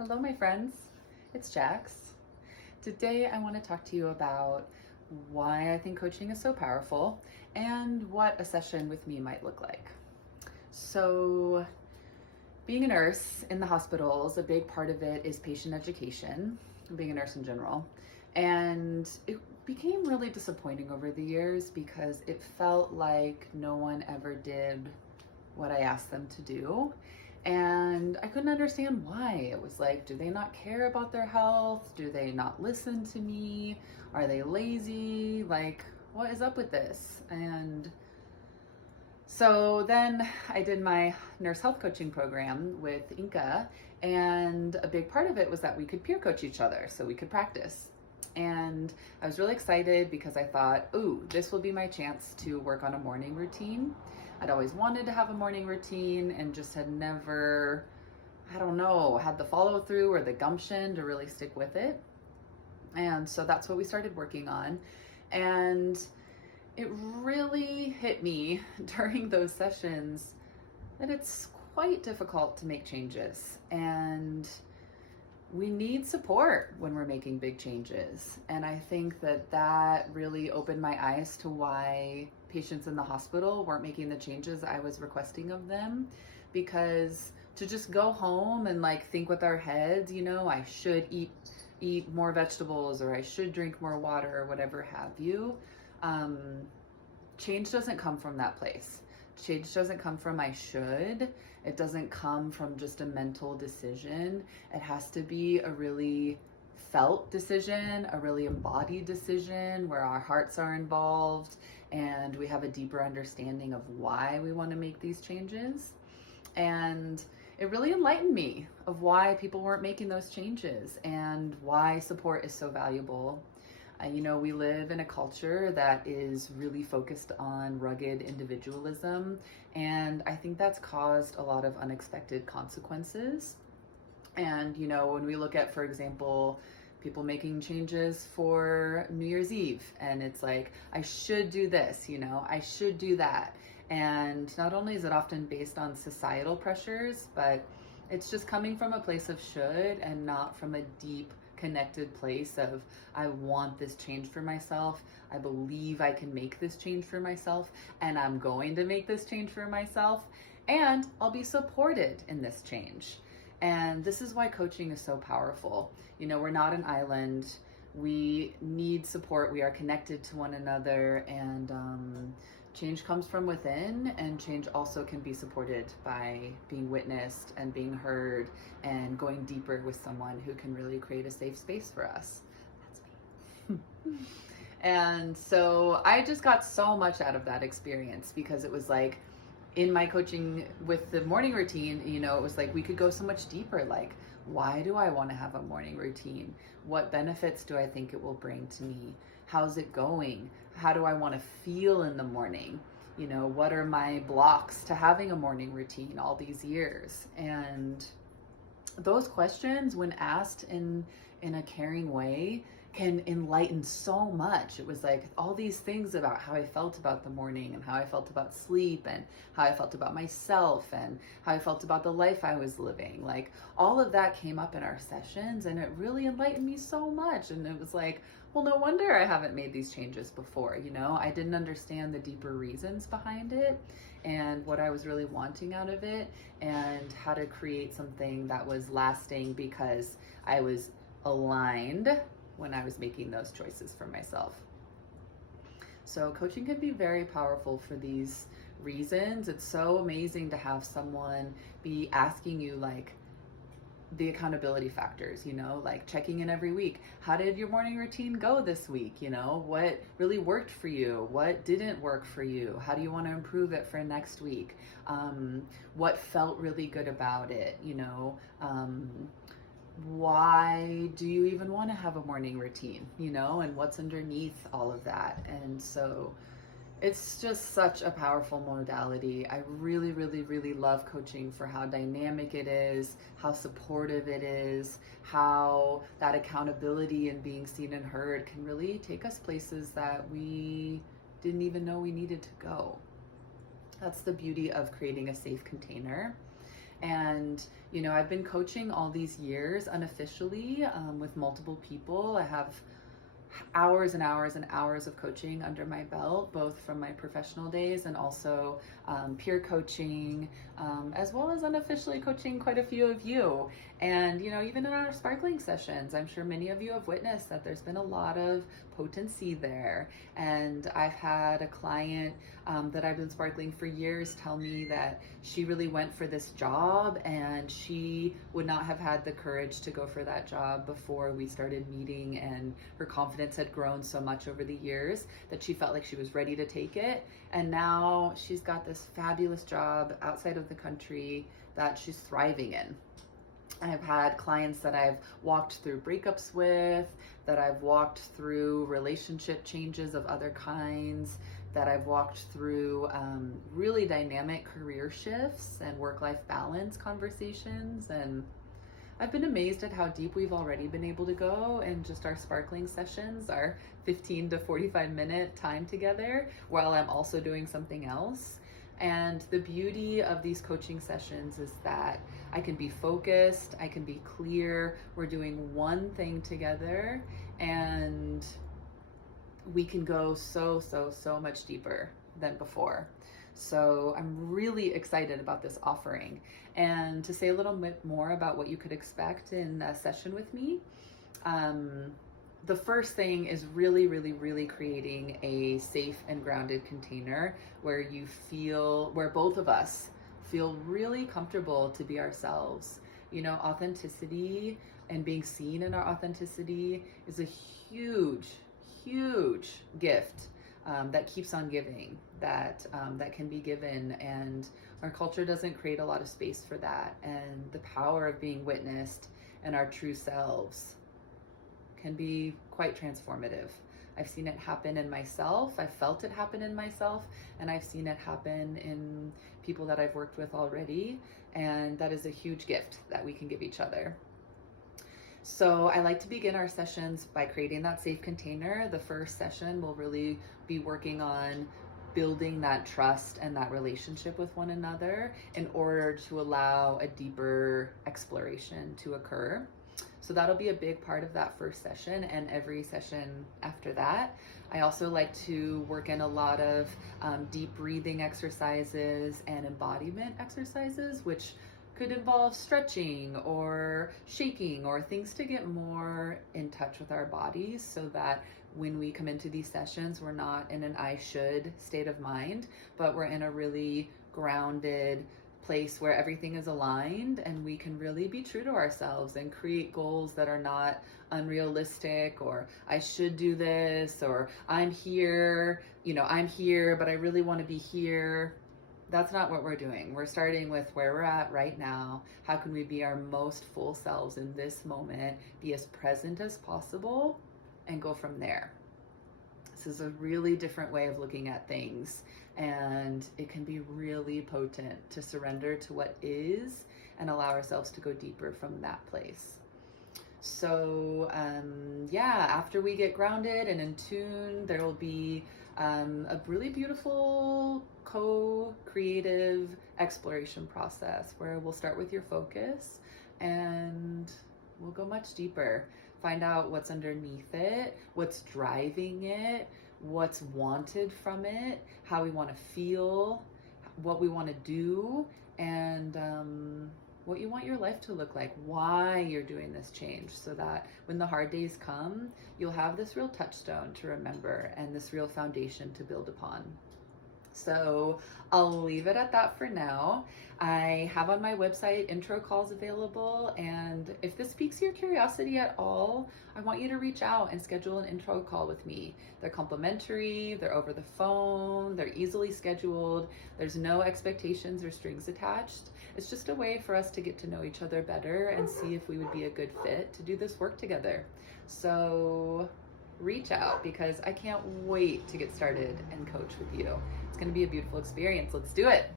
Hello, my friends. It's Jax. Today, I want to talk to you about why I think coaching is so powerful and what a session with me might look like. So, being a nurse in the hospitals, a big part of it is patient education, being a nurse in general. And it became really disappointing over the years because it felt like no one ever did what I asked them to do. And I couldn't understand why. It was like, do they not care about their health? Do they not listen to me? Are they lazy? Like, what is up with this? And so then I did my nurse health coaching program with Inca, and a big part of it was that we could peer coach each other so we could practice. And I was really excited because I thought, ooh, this will be my chance to work on a morning routine. I'd always wanted to have a morning routine and just had never, I don't know, had the follow through or the gumption to really stick with it. And so that's what we started working on. And it really hit me during those sessions that it's quite difficult to make changes. And we need support when we're making big changes. And I think that really opened my eyes to why patients in the hospital weren't making the changes I was requesting of them. Because to just go home and like think with our heads, I should eat more vegetables, or I should drink more water, or whatever have you. Change doesn't come from that place. Change doesn't come from I should. It doesn't come from just a mental decision. It has to be a really felt decision, a really embodied decision where our hearts are involved and we have a deeper understanding of why we want to make these changes. And it really enlightened me of why people weren't making those changes and why support is so valuable. We live in a culture that is really focused on rugged individualism, and I think that's caused a lot of unexpected consequences. And, when we look at, for example, people making changes for New Year's Eve, and it's like, I should do this, I should do that. And not only is it often based on societal pressures, but it's just coming from a place of should and not from a deep connected place of I want this change for myself. I believe I can make this change for myself, and I'm going to make this change for myself, and I'll be supported in this change. And this is why coaching is so powerful. We're not an island. We need support. We are connected to one another, and change comes from within, and change also can be supported by being witnessed and being heard and going deeper with someone who can really create a safe space for us. That's me. And so I just got so much out of that experience because it was like in my coaching with the morning routine, it was like we could go so much deeper. Like, why do I want to have a morning routine? What benefits do I think it will bring to me? How's it going? How do I want to feel in the morning? What are my blocks to having a morning routine all these years? And those questions, when asked in a caring way, can enlighten so much. It was like all these things about how I felt about the morning and how I felt about sleep and how I felt about myself and how I felt about the life I was living. Like all of that came up in our sessions, and it really enlightened me so much. And it was like, well, no wonder I haven't made these changes before. I didn't understand the deeper reasons behind it and what I was really wanting out of it and how to create something that was lasting because I was aligned when I was making those choices for myself. So coaching can be very powerful for these reasons. It's so amazing to have someone be asking you like the accountability factors, like checking in every week. How did your morning routine go this week? What really worked for you? What didn't work for you? How do you want to improve it for next week? What felt really good about it? Why do you even want to have a morning routine, and what's underneath all of that? And so it's just such a powerful modality. I really, really, really love coaching for how dynamic it is, how supportive it is, how that accountability and being seen and heard can really take us places that we didn't even know we needed to go. That's the beauty of creating a safe container. And, you know, I've been coaching all these years unofficially with multiple people. I have hours and hours and hours of coaching under my belt, both from my professional days and also peer coaching, as well as unofficially coaching quite a few of you. And, you know, even in our sparkling sessions, I'm sure many of you have witnessed that there's been a lot of potency there. And I've had a client that I've been sparkling for years tell me that she really went for this job and she would not have had the courage to go for that job before we started meeting, and her confidence had grown so much over the years that she felt like she was ready to take it. And now she's got this fabulous job outside of the country that she's thriving in. I've had clients that I've walked through breakups with, that I've walked through relationship changes of other kinds, that I've walked through really dynamic career shifts and work-life balance conversations. And I've been amazed at how deep we've already been able to go in just our sparkling sessions, our 15 to 45 minute time together, while I'm also doing something else. And the beauty of these coaching sessions is that I can be focused, I can be clear, we're doing one thing together, and we can go so much deeper than before. So I'm really excited about this offering. And to say a little bit more about what you could expect in a session with me, the first thing is really creating a safe and grounded container where where both of us feel really comfortable to be ourselves. You know, authenticity and being seen in our authenticity is a huge gift that keeps on giving, that can be given, and our culture doesn't create a lot of space for that. And the power of being witnessed and our true selves can be quite transformative. I've seen it happen in myself, I've felt it happen in myself, and I've seen it happen in people that I've worked with already, and that is a huge gift that we can give each other. So I like to begin our sessions by creating that safe container. The first session will really be working on building that trust and that relationship with one another in order to allow a deeper exploration to occur. So that'll be a big part of that first session and every session after that. I also like to work in a lot of deep breathing exercises and embodiment exercises, which could involve stretching or shaking or things to get more in touch with our bodies, so that when we come into these sessions, we're not in an I should state of mind, but we're in a really grounded place where everything is aligned and we can really be true to ourselves and create goals that are not unrealistic, or I should do this, or I'm here, but I really want to be here. That's not what we're doing. We're starting with where we're at right now. How can we be our most full selves in this moment, be as present as possible, and go from there? This is a really different way of looking at things, and it can be really potent to surrender to what is and allow ourselves to go deeper from that place. So after we get grounded and in tune, there will be a really beautiful co-creative exploration process where we'll start with your focus and we'll go much deeper. Find out what's underneath it, what's driving it, what's wanted from it, how we want to feel, what we want to do, and what you want your life to look like, why you're doing this change, so that when the hard days come, you'll have this real touchstone to remember and this real foundation to build upon. So I'll leave it at that for now. I have on my website intro calls available, and if this piques your curiosity at all, I want you to reach out and schedule an intro call with me. They're complimentary, they're over the phone, they're easily scheduled, there's no expectations or strings attached. It's just a way for us to get to know each other better and see if we would be a good fit to do this work together. So reach out, because I can't wait to get started and coach with you. It's going to be a beautiful experience. Let's do it.